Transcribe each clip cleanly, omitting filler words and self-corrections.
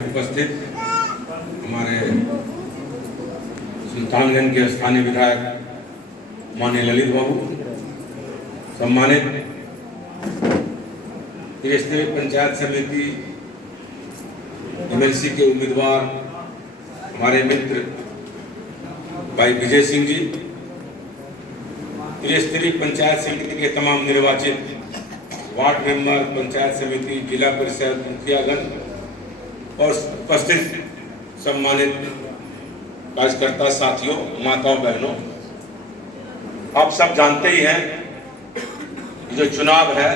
उपस्थित हमारे सुल्तानगंज के स्थानीय विधायक माननीय ललित बाबू, सम्मानित त्रिस्तरीय पंचायत समिति एमएलसी के उम्मीदवार हमारे मित्र भाई विजय सिंह जी, त्रिस्तरीय पंचायत समिति के तमाम निर्वाचित वार्ड मेंबर, पंचायत समिति, जिला परिषद मुखियागण और उपस्थित सम्मानित कार्यकर्ता साथियों, माताओं बहनों, आप सब जानते ही हैं जो चुनाव है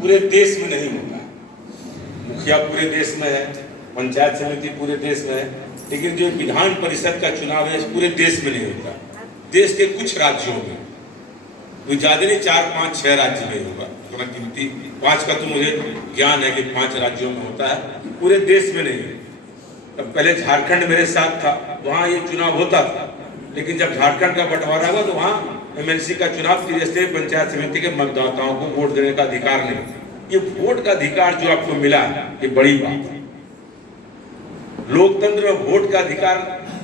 पूरे देश में नहीं होता। मुखिया पूरे देश में है, पंचायत समिति पूरे देश में है, लेकिन जो विधान परिषद का चुनाव है पूरे देश में नहीं होता। देश के कुछ राज्यों में, कोई ज्यादा नहीं, 4, 5, 6 राज्य में होगा। थोड़ा गिनती 5 का तो मुझे ज्ञान है कि 5 राज्यों में होता है, पूरे देश में नहीं है। तब पहले झारखंड मेरे साथ था, वहाँ ये चुनाव होता था, लेकिन जब झारखंड का बंटवारा हुआ तो वहाँ एमएलसी का चुनाव त्रिस्तरीय पंचायत समिति के मतदाताओं को वोट देने का अधिकार नहीं। ये वोट का अधिकार जो आपको मिला, ये बड़ी बात है। लोकतंत्र में वोट का अधिकार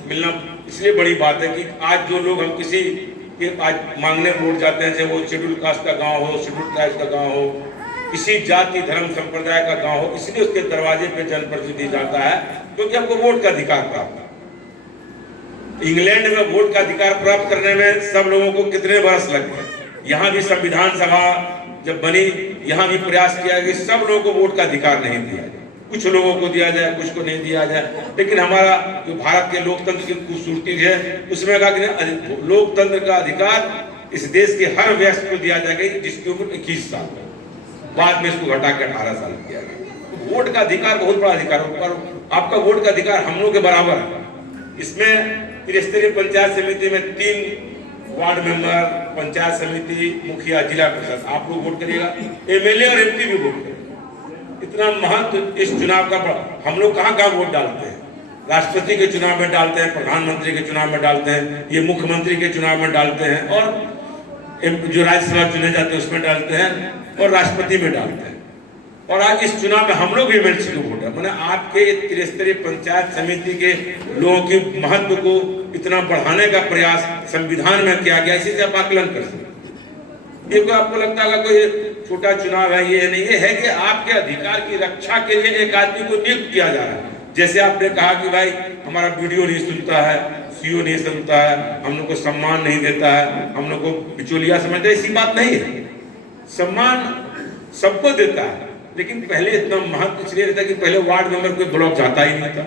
मिलना इसलिए बड़ी बात है कि आज जो लोग हम किसी के आज मांगने वोट जाते हैं, चाहे वो शेड्यूल कास्ट का गांव हो, शेड्यूल ट्राइब का गांव हो, किसी जाति धर्म संप्रदाय का गांव हो, इसलिए उसके दरवाजे पे जनप्रतिनिधि जाता है क्योंकि हमको वोट का अधिकार प्राप्त है। इंग्लैंड में वोट का अधिकार प्राप्त करने में सब लोगों को कितने वर्ष लग गए। यहाँ भी संविधान सभा जब बनी, यहाँ भी प्रयास किया कि सब लोगों को वोट का अधिकार नहीं दिया जाए, कुछ लोगों को दिया जाए, कुछ को नहीं दिया जाए। लेकिन हमारा जो भारत के लोकतंत्र की खूबसूरती है उसमें कहा कि लोकतंत्र का अधिकार इस देश के हर व्यक्ति को दिया जाएगा जिसकी उम्र 21 साल है। बाद में इसको घटा के 18 साल किया गया। वोट का अधिकार बहुत बड़ा अधिकार है और आपका वोट का अधिकार हम लोग के बराबर है। इसमें त्रिस्तरीय पंचायत समिति में 3 वार्ड मेंबर, पंचायत समिति, मुखिया, जिला परिषद, आप लोग वोट करिएगा, एमएलए और एमपी भी वोट करेंगे। इतना महत्व इस चुनाव का। हम लोग कहाँ कहाँ वोट डालते हैं? राष्ट्रपति के चुनाव में डालते हैं, प्रधानमंत्री के चुनाव में डालते हैं, ये मुख्यमंत्री के चुनाव में डालते हैं, और जो राज्यसभा चुने जाते हैं उसमें डालते हैं, और राष्ट्रपति में डालते हैं। और आज इस चुनाव में हम लोग भी एमएलसी को वोट है। मैंने आपके त्रिस्तरीय पंचायत समिति के लोगों की महत्व को इतना बढ़ाने का प्रयास संविधान में किया गया, इसी से आप आकलन कर सकते। ये कोई आपको लगता है कोई छोटा चुनाव है, ये नहीं, ये है कि आपके अधिकार की रक्षा के लिए एक आदमी को नियुक्त किया जा रहा है। जैसे आपने कहा कि भाई हमारा वीडियो नहीं सुनता है, सीओ नहीं सुनता है, हम लोग को सम्मान नहीं देता है, हम लोग को बिचौलिया समझता है, ऐसी बात नहीं है। सम्मान सबको देता है, लेकिन पहले इतना महत्व इसलिए रहता कि पहले वार्ड मेंबर कोई ब्लॉक जाता ही नहीं था,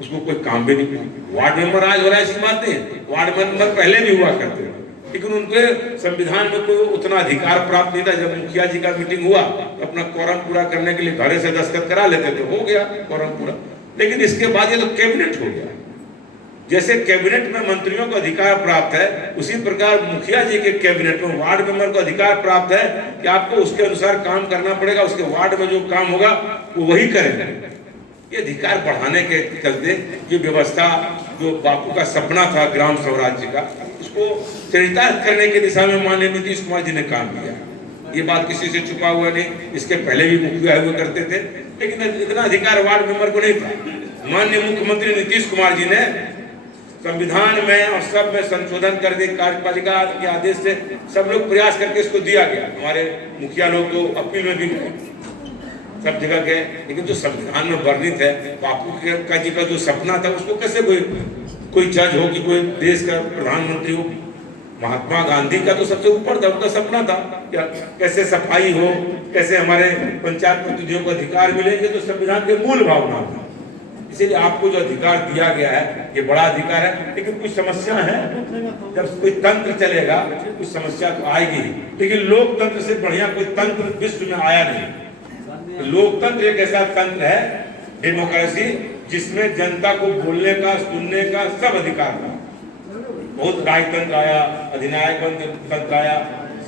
उसको कोई काम भी नहीं। वार्ड मेंबर आज हो रहा है ऐसी बात नहीं, वार्ड मेंबर पहले भी हुआ करते थे, लेकिन उनके संविधान में कोई उतना अधिकार प्राप्त नहीं था। जब मुखिया जी का मीटिंग हुआ तो अपना कोरम पूरा करने के लिए घरे से दस्तखत करा लेते थे, हो गया कोरम पूरा। लेकिन इसके बाद ये तो कैबिनेट हो गया। जैसे कैबिनेट में मंत्रियों को अधिकार प्राप्त है, उसी प्रकार मुखिया जी के कैबिनेट में वार्ड मेंबर को अधिकार प्राप्त है कि आपको उसके अनुसार काम करना पड़ेगा, उसके वार्ड में जो काम होगा वो वही करेगा। ये अधिकार बढ़ाने के चलते ये व्यवस्था जो बापू का सपना था ग्राम स्वराज्य का, उसको चरितार्थ करने की दिशा में माननीय नीतीश कुमार जी ने काम किया। ये बात किसी से छुपा हुआ नहीं, इसके पहले भी मुखिया हुआ करते थे, लेकिन इतना अधिकार वार्ड मेंबर को नहीं था। माननीय मुख्यमंत्री नीतीश कुमार जी ने संविधान में और सब में संशोधन करके कार्यपालिका के आदेश से सब लोग प्रयास करके इसको दिया गया। हमारे मुखिया लोग तो अपील में भी गए, सब जगह गए, लेकिन जो संविधान में वर्णित है बापू का जी का जो सपना था, उसको कैसे कोई जज हो कि कोई देश का प्रधानमंत्री हो। महात्मा गांधी का तो सबसे ऊपर था, उनका सपना था क्या कैसे सफाई हो, कैसे हमारे पंचायत प्रतिनिधियों को अधिकार मिलेंगे, तो संविधान के मूल भावना था। इसीलिए आपको जो अधिकार दिया गया है ये बड़ा अधिकार है, लेकिन कुछ समस्या है। जब कोई तंत्र चलेगा कुछ समस्या तो आएगी, लेकिन लोकतंत्र से बढ़िया कोई तंत्र विश्व में आया नहीं। लोकतंत्र एक ऐसा तंत्र है, डेमोक्रेसी, जिसमें जनता को बोलने का, सुनने का सब अधिकार था। बहुत राजतंत्र आया, अधिनायक तंत्र आया,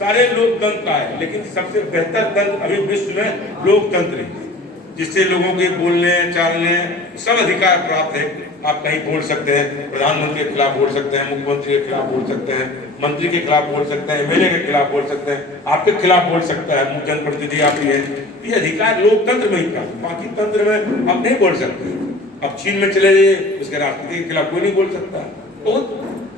सारे लोकतंत्र आए, लेकिन सबसे बेहतर तंत्र अभी विश्व में लोकतंत्र है, जिससे लोगों के बोलने, चालने सब अधिकार प्राप्त है। आप कहीं बोल सकते हैं, प्रधानमंत्री के खिलाफ बोल सकते हैं, मुख्यमंत्री के खिलाफ बोल सकते हैं, मंत्री के खिलाफ बोल सकते हैं, एमएलए के खिलाफ बोल सकते हैं, आपके खिलाफ बोल सकता है जनप्रतिनिधि आप ही है। ये अधिकार लोकतंत्र में ही प्राप्त, बाकी तंत्र में आप नहीं बोल सकते। अब चीन में चले जाइए, उसके राष्ट्रपति के खिलाफ कोई नहीं बोल सकता। बहुत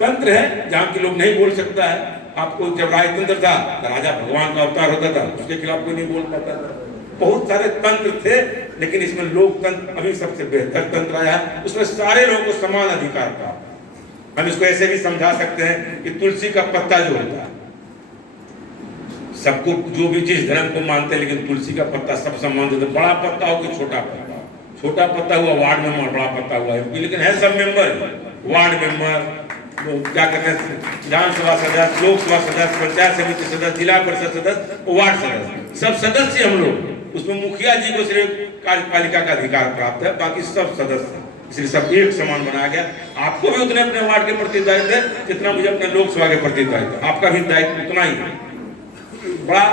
तंत्र है जहाँ के लोग नहीं बोल सकता है। आपको जब राजतंत्र था, राजा भगवान का अवतार होता था, उसके खिलाफ कोई नहीं बोल पाता था। बहुत सारे तंत्र थे, लेकिन इसमें लोकतंत्र अभी सबसे बेहतर तंत्र आया है। उसमें सारे लोगों को समान अधिकार प्राप्त। हम इसको ऐसे भी समझा सकते हैं कि तुलसी का पत्ता जो होता है, सबको जो भी जिस धर्म को मानते हैं, लेकिन तुलसी का पत्ता सब सम्मान देते। बड़ा पत्ता हो कि छोटा पत्ता, छोटा पत्ता हुआ वार्ड मेंबर, बड़ा पत्ता हुआ एमपी, लेकिन है सब मेंबर, वार्ड मेंबर, क्या कहते हैं, विधानसभा सदस्य, लोकसभा सदस्य, पंचायत समिति सदस्य, जिला परिषद सदस्य, वार्ड सदस्य, सब सदस्य हम लोग। उसमें मुखिया जी को सिर्फ कार्यपालिका का अधिकार प्राप्त है, बाकी सब सदस्य, इसलिए सब एक समान बनाया गया। आपको भी उतने अपने वार्ड के प्रति दायित्व है जितना मुझे अपने लोकसभा के प्रति दायित्व है। आपका भी दायित्व उतना ही है। बड़ा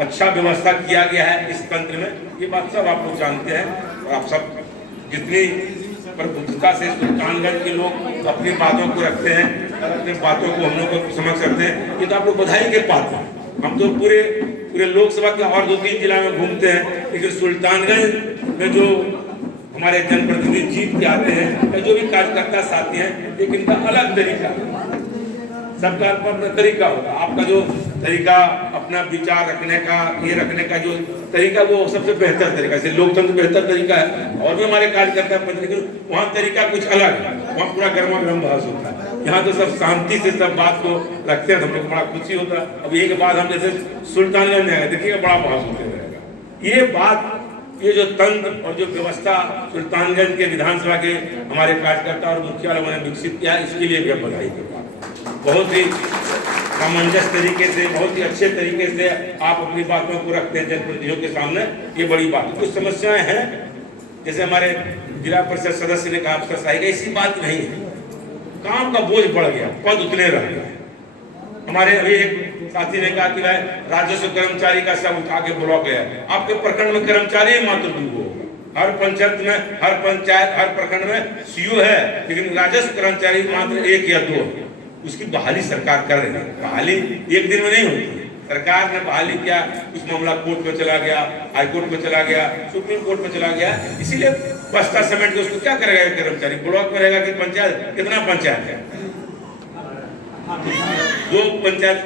अच्छा व्यवस्था किया गया है इस तंत्र में, ये बात सब आप लोग जानते हैं। और आप सब जितनी प्रबुद्धता से सुल्तानगंज के लोग अपनी बातों को रखते हैं और अपनी बातों को हम लोग को समझ सकते हैं, ये तो आप लोग बधाई के पात्र हैं। हम तो पूरे लोकसभा के और 2-3 जिला में घूमते हैं, लेकिन सुल्तानगंज में जो हमारे जनप्रतिनिधि जीत के आते हैं या जो भी कार्यकर्ता साथी हैं, लेकिन इनका अलग तरीका, सबका अपना तरीका होगा। आपका जो तरीका अपना विचार रखने का, ये रखने का जो तरीका, वो सबसे बेहतर तरीका है। लोकतंत्र बेहतर तरीका है और भी हमारे कार्यकर्ता, लेकिन वहाँ तरीका कुछ अलग है। वहाँ पूरा गर्मा गर्म बहस होता है। यहाँ तो सब शांति से सब बात को रखते हैं, हम लोग बड़ा खुशी होता है। अब एक बात हम जैसे सुल्तानगंज में आए, देखिएगा बड़ा बहस होते रहेगा। ये बात, ये जो तंत्र और जो व्यवस्था सुल्तानगंज के विधानसभा के हमारे कार्यकर्ता और मुखिया लोगों ने विकसित किया, इसके लिए भी हम बधाई के पात्र। बहुत ही सामंजस्य तरीके से, बहुत ही अच्छे तरीके से आप अपनी बातों को रखते हैं जनप्रतिनिधियों के सामने, ये बड़ी बात है। कुछ समस्याएं हैं, जैसे हमारे जिला परिषद सदस्य ने कहा, आपका सही है, ऐसी बात नहीं है। काम का बोझ बढ़ गया, पद उतने रह गए। हमारे अभी एक साथी ने कहा कि भाई राजस्व कर्मचारी का सब उठा के ब्लॉक है। आपके प्रखंड में कर्मचारी मात्र 2 होगा। हर पंचायत में, हर पंचायत, हर प्रखंड में सीओ है, लेकिन राजस्व कर्मचारी मात्र 1 या 2 है। उसकी बहाली सरकार कर रही है। बहाली एक दिन में नहीं होती है। सरकार ने बहाली किया, कुछ मामला कोर्ट में चला गया, हाई कोर्ट में चला गया, सुप्रीम कोर्ट में चला गया, इसीलिए बस्ता समेट के उसको क्या करेगा कर्मचारी? ब्लॉक में रहेगा कि पंचायत, कितना पंचायत है? 2 पंचायत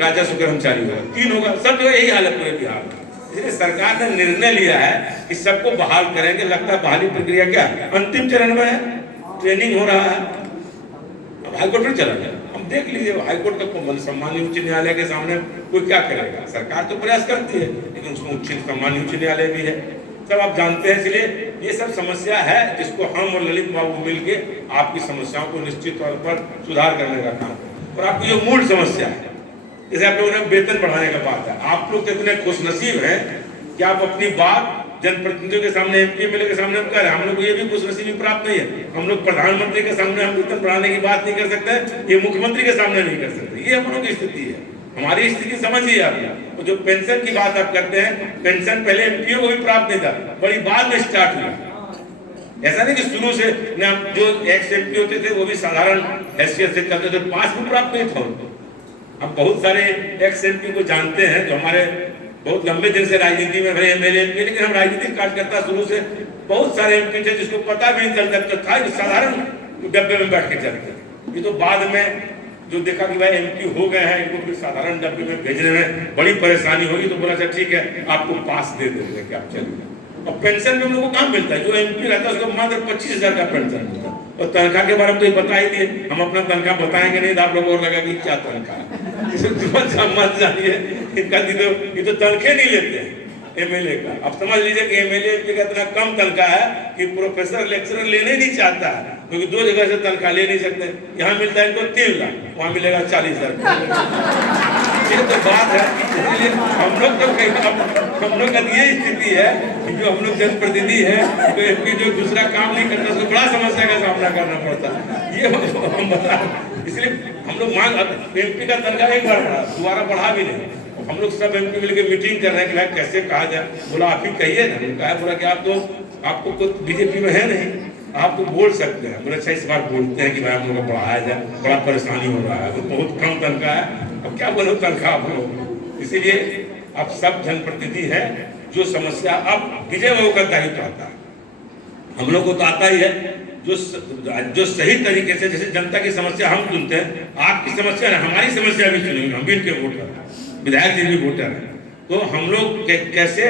राजस्व कर्मचारी होगा, 3 होगा, सब जगह यही हालत पूरे बिहार में। इसलिए सरकार ने निर्णय लिया है कि सबको बहाल करेंगे। लगता है बहाली प्रक्रिया क्या अंतिम चरण में है, ट्रेनिंग हो रहा है। हाईकोर्ट में चला गया, हम देख लीजिए हाईकोर्ट का सम्मानीय उच्च न्यायालय के सामने कोई क्या करेगा? सरकार तो प्रयास करती है, लेकिन उसमें सम्मानीय उच्च न्यायालय भी है, सब आप जानते हैं। इसलिए ये सब समस्या है जिसको हम और ललित बाबू मिलके आपकी समस्याओं को निश्चित तौर पर सुधार करने का काम। और आपकी जो मूल समस्या है, जैसे आप लोगों ने वेतन बढ़ाने का बात है, आप लोग कितने खुशनसीब हैं कि आप अपनी बात जनप्रतिनिधियों के सामने, एमपी एमएलए के सामने हम कह रहे हैं। हम लोग को ये भी खुशनसीबी प्राप्त नहीं है। हम लोग प्रधानमंत्री के सामने हम वेतन बढ़ाने की बात नहीं कर सकते, ये मुख्यमंत्री के सामने नहीं कर सकते। ये हम लोगों की स्थिति है। हमारी स्थिति समझिए आप। तो जो पेंशन की बात आप करते हैं, पेंशन पहले एमपीओ को भी प्राप्त नहीं था, बड़ी बाद में स्टार्ट हुआ। ऐसा नहीं कि शुरू से न, जो एक्स एमपी होते थे वो भी साधारण हैसियत से करते थे, 5 भी प्राप्त नहीं था। हम बहुत सारे एक्स एमपी को जानते हैं जो हमारे बहुत लंबे दिन से राजनीति में रहे एमएलए, लेकिन हम राजनीतिक कार्यकर्ता शुरू से बहुत सारे एमपी थे जिसको पता भी नहीं चलता था, साधारण डब्बे में बैठ के चलते। ये तो बाद में जो देखा कि भाई एमपी हो गए हैं, इनको फिर साधारण डब्बे में भेजने में बड़ी परेशानी होगी, तो बोला अच्छा ठीक है आपको पास दे देंगे कि आप चलिए। और पेंशन में हम लोग को कहाँ मिलता है? जो एमपी रहता है उसको मात्र 25,000 का पेंशन मिलता है। और तनख्वाह के बारे में तो ये बता ही दिए, हम अपना तनख्वाह बताएंगे नहीं तो आप लोगों को लगा कि क्या तनख्वाह मत जानिए, ये तो तनख्वाह नहीं लेते हैं एमएलए का। अब समझ लीजिए कि एमएलए का इतना कम तनख्वाह है कि प्रोफेसर लेक्चरर लेने नहीं चाहता है, क्योंकि 2 जगह से तनख्वाह ले नहीं सकते। यहाँ मिलता है इनको 3 लाख, वहाँ मिलेगा 40,000। ये तो बात है। इसलिए हम लोग तो हम लोग का ये स्थिति है कि जो हम लोग जनप्रतिनिधि है, तो एमपी जो दूसरा काम नहीं करता उसको बड़ा समस्या का सामना करना पड़ता है। ये हम बता, इसलिए हम लोग मांग, एमपी का तनख्वाह एक बार बढ़ा, दोबारा बढ़ा भी नहीं। हम लोग सब एमपी मिलकर मीटिंग कर रहे हैं कि भाई कैसे कहा जाए। बोला आप ही कहिए ना। कहा, बोला कि आप तो, आपको कुछ बीजेपी में है नहीं, आप तो बोल सकते हैं। बोले अच्छा इस बार बोलते हैं कि भाई हम लोग को बढ़ाया जाए, बड़ा परेशानी हो रहा है, तो बहुत कम तनख्वाह है, अब क्या बोलो तनख्वाह आप लोग। इसीलिए आप सब जनप्रतिनिधि हैं, जो समस्या अब विजय बाबू का दायित्व आता है हम लोग को तो आता ही है, जो सही तरीके से, जैसे जनता की समस्या हम सुनते हैं, आपकी समस्या है, हमारी समस्या भी सुनेंगे, हम भी इनके वोटर हैं, विधायक जी भी वोटर हैं। तो हम लोग कैसे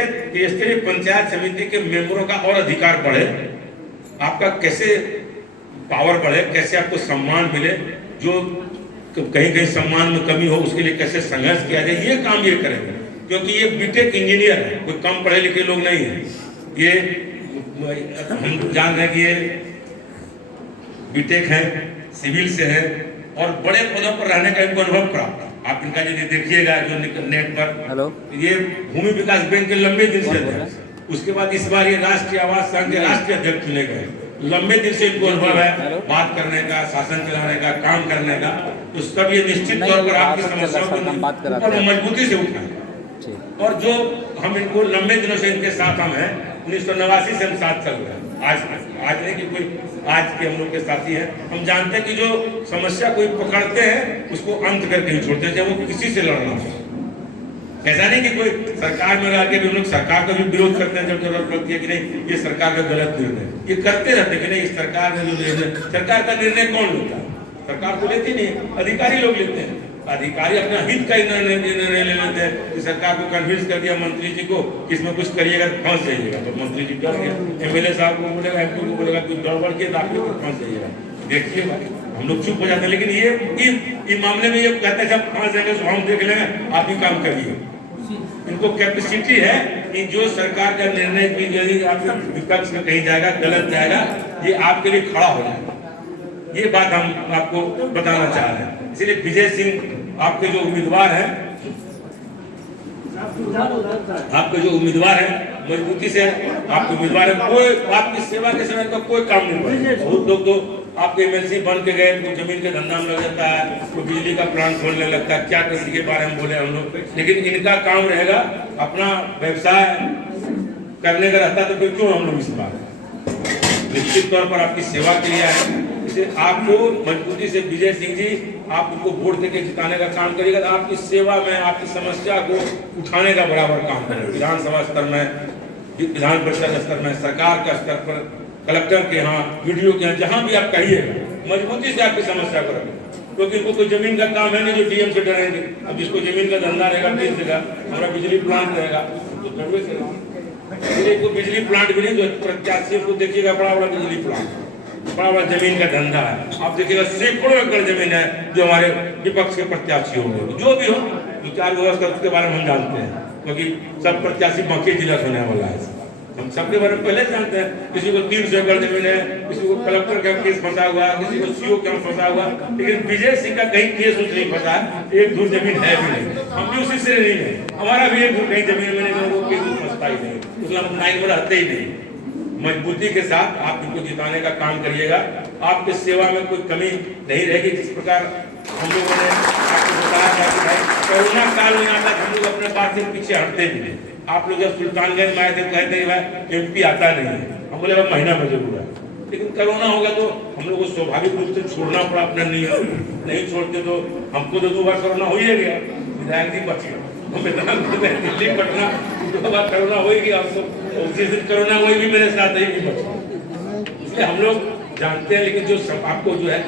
स्तरीय पंचायत समिति के मेंबरों का और अधिकार बढ़े, आपका कैसे पावर बढ़े, कैसे आपको सम्मान मिले, जो कहीं कहीं सम्मान में कमी हो उसके लिए कैसे संघर्ष किया जाए, ये काम ये करेंगे। क्योंकि ये बीटेक इंजीनियर है, कोई कम पढ़े लिखे लोग नहीं है। ये हम जान रहे हैं कि ये बीटेक है, सिविल से है और बड़े पदों पर रहने का इनको अनुभव प्राप्त है। आप इनका यदि देखिएगा जो नेट पर, ये भूमि विकास बैंक के लंबे दिन से अध्यक्ष, उसके बाद इस बार ये राष्ट्रीय आवास संघ के राष्ट्रीय अध्यक्ष चुने गए। लंबे दिन से इनको अनुभव है बात करने का, शासन चलाने का, काम करने का। तो सब ये निश्चित तौर पर आपकी समस्याओं को मजबूती से उठाएंगे। और जो हम इनको लंबे दिनों से इनके साथ हम हैं, 1989 से हम साथ चल रहे हैं। आज नहीं कि कोई आज के हम लोग के साथी हैं। हम जानते हैं कि जो समस्या कोई पकड़ते हैं उसको अंत करके ही छोड़ते हैं, चाहे वो किसी से लड़ना हो। ऐसा नहीं कि कोई सरकार में रह के भी हम लोग सरकार का भी विरोध करते हैं जब जरूरत पड़ती है कि नहीं ये सरकार का गलत निर्णय, ये करते रहते कि नहीं सरकार ने जो निर्णय, सरकार का निर्णय कौन लेता है? सरकार को लेती नहीं, अधिकारी लोग लेते हैं। अधिकारी अपना हित का निर्णय ले लेते हैं कि सरकार को कन्विंस कर दिया मंत्री जी को कि इसमें कुछ करिएगा तो फंस जाइएगा, तो मंत्री जी डर गए, एमएलए साहब को बोलेगा, एमपी को बोलेगा कुछ गड़बड़ किया तो आप लोग फंस जाइएगा। देखिए हम लोग चुप हो जाते हैं, लेकिन ये मामले में ये कहते हैं जब फंस जाएंगे तो हम देख लेंगे, आप ही काम करिए। इनको कैपेसिटी है कि जो सरकार का निर्णय भी यदि आप विपक्ष में कहीं जाएगा, गलत जाएगा, ये आपके लिए खड़ा हो जाएगा। ये बात हम आपको बताना चाह रहे हैं। इसलिए विजय सिंह आपके जो उम्मीदवार हैं, मजबूती से आपके उम्मीदवार है। कोई आपकी सेवा के समय का कोई काम नहीं पड़ेगा। बहुत लोग तो आपके एमएलसी बन के गए, तो जमीन के धंधा में लग जाता है, तो बिजली का प्लांट खोलने लगता है, क्या किसी के बारे में बोले हम लोग। लेकिन इनका काम रहेगा अपना व्यवसाय करने का रहता, तो फिर क्यों हम लोग इस बार निश्चित तौर पर आपकी सेवा के लिए आए। इसे आपको मजबूती से विजय सिंह जी आप उनको वोट देके जिताने का काम करिएगा, तो आपकी सेवा में आपकी समस्या को उठाने का बराबर काम करेंगे। विधानसभा स्तर में, विधान परिषद स्तर में, सरकार का स्तर पर, कलेक्टर के यहाँ, वीडियो के यहाँ, जहाँ भी आप कहिएगा मजबूती से आपकी समस्या को रखें। क्योंकि इनको कोई जमीन का काम है नहीं जो डीएम से डरेंगे। अब जिसको जमीन का धंधा रहेगा, बेच देगा, हमारा बिजली प्लांट रहेगा तो जरूर से को बिजली प्लांट भी नहीं, जो प्रत्याशी को देखिएगा बड़ा बड़ा बिजली प्लांट, बड़ा बड़ा जमीन का धंधा है। आप देखिएगा सैकड़ों एकड़ जमीन है जो हमारे विपक्ष के प्रत्याशी होंगे। जो भी हो विचार व्यवस्था उसके बारे में हम जानते हैं, क्योंकि सब प्रत्याशी बाकी जिला से होने वाला है। हम सबके बारे में पहले जानते हैं। किसी को 300 एकड़ जमीन है, किसी को कलेक्टर का केस फंसा हुआ, किसी को सीओ का फंसा हुआ, लेकिन विजय सिंह का कहीं केस उस नहीं फंसा, एक धूर जमीन है भी नहीं। हम भी उसी से नहीं है, हमारा भी एक धूर कहीं जमीन में नहीं, वो केस फंसता ही नहीं, उसमें हम लाइन में रहते ही नहीं। मजबूती के साथ आप इनको जिताने का काम करिएगा। आपकी सेवा में कोई कमी नहीं रहेगी। जिस प्रकार हम लोगों ने आपको बताया था कि भाई कोरोना काल में आता हम लोग अपने बात से पीछे हटते भी नहीं। आप लोग जब सुल्तानगंज में आए थे कहते हैं भाई एमपी आता नहीं है, हम बोले भाई महीना में जरूर है। लेकिन कोरोना होगा तो हम लोग को स्वाभाविक रूप से छोड़ना पड़ा अपना नियम। नहीं छोड़ते तो हमको तो 2 बार कोरोना हो ही गया, विधायक जी बच गया। हम इतना दिल्ली पटना 2 बार कोरोना हो ही गया हमको, जिस दिन कोरोना हुई भी मेरे साथ ही नहीं बचा। इसलिए हम लोग जानते हैं। लेकिन जो आपको जो है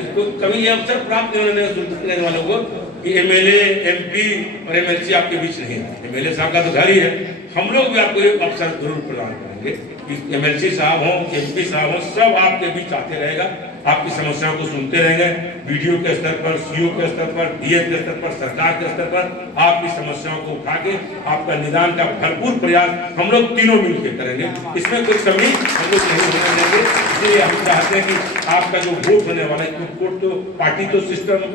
कभी अवसर प्राप्त नहीं वालों को कि एमएलए, एमपी और एमएलसी आपके बीच नहीं है। एमएलए साहब का तो घर ही है, हम लोग भी आपको एक अवसर जरूर प्रदान करेंगे कि एमएलसी साहब हों, एमपी साहब हों, सब आपके बीच आते रहेगा, आपकी समस्याओं को सुनते रहेंगे। वीडियो के स्तर पर, सीओ के स्तर पर, डीएम के स्तर पर, सरकार के स्तर पर आपकी समस्याओं को उठा के आपका निदान का भरपूर प्रयास हम लोग तीनों मिलकर करेंगे। इसमें कोई कमी हम लोग नहीं होने देंगे। इसलिए हम चाहते हैं कि आपका जो वोट होने वाला है, वोट तो पार्टी तो सिस्टम,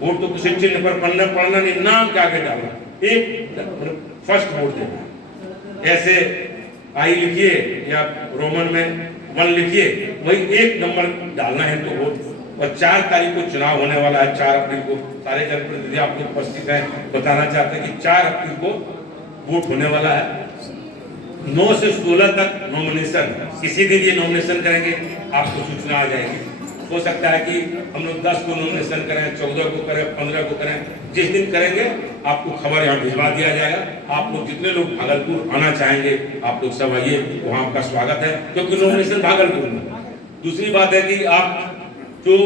वोट तो किसी चिन्ह पर पढ़ना नहीं, नाम के आगे डालना, एक फर्स्ट वोट देना। ऐसे आई लिखिए या रोमन में 1 लिखिए, वही 1 नंबर डालना है तो वोट। और 4 तारीख को चुनाव होने वाला है, 4 अप्रैल को सारे जनप्रतिनिधि आपके उपस्थित हैं। बताना चाहते हैं कि 4 अप्रैल को वोट होने वाला है। 9 से 16 तक नॉमिनेशन, किसी दिन ये नॉमिनेशन करेंगे आपको सूचना आ जाएगी। हो सकता है कि हम लोग 10 को नॉमिनेशन करें, 14 को करें, 15 को करें। जिस दिन करेंगे आपको खबर यहाँ भिजवा दिया जाएगा। आप लोग जितने लोग भागलपुर आना चाहेंगे आप लोग सब आइए, वहाँ आपका स्वागत है, क्योंकि नॉमिनेशन भागलपुर में। दूसरी बात है कि आप जो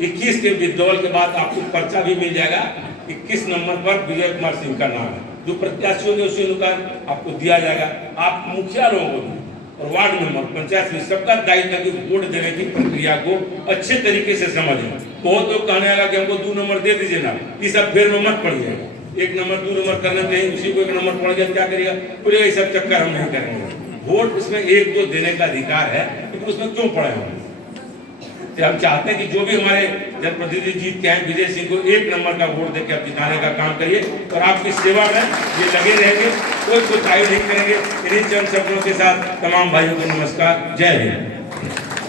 21 के विड्रॉल के बाद आपको पर्चा भी मिल जाएगा। 21 नंबर पर विजय कुमार सिंह का नाम है, जो प्रत्याशी होंगे उसी अनुसार आपको दिया जाएगा। आप मुखिया लोगों को और वार्ड मेंबर, पंचायत में सबका दायित्व है कि वोट देने की प्रक्रिया को अच्छे तरीके से समझें। बहुत लोग कहने लगा कि हमको 2 नंबर दे दीजिए ना, ये सब फेर में मत पड़िएगा। 1 नंबर 2 नंबर करने चाहिए, उसी को 1 नंबर पड़ गया क्या करिएगा, बोलेगा ये सब चक्कर हम नहीं करेंगे। वोट इसमें 1-2 देने का अधिकार है, लेकिन उसमें क्यों पड़े हम? हम चाहते हैं कि जो भी हमारे जनप्रतिनिधि जीत के हैं, विजय सिंह को 1 नंबर का वोट देकर आप जिताने का काम करिए और आपकी सेवा में ये लगे रहेंगे, कोई कोताही नहीं करेंगे। इन्हीं चंद शब्दों के साथ तमाम भाइयों को नमस्कार, जय हिंद।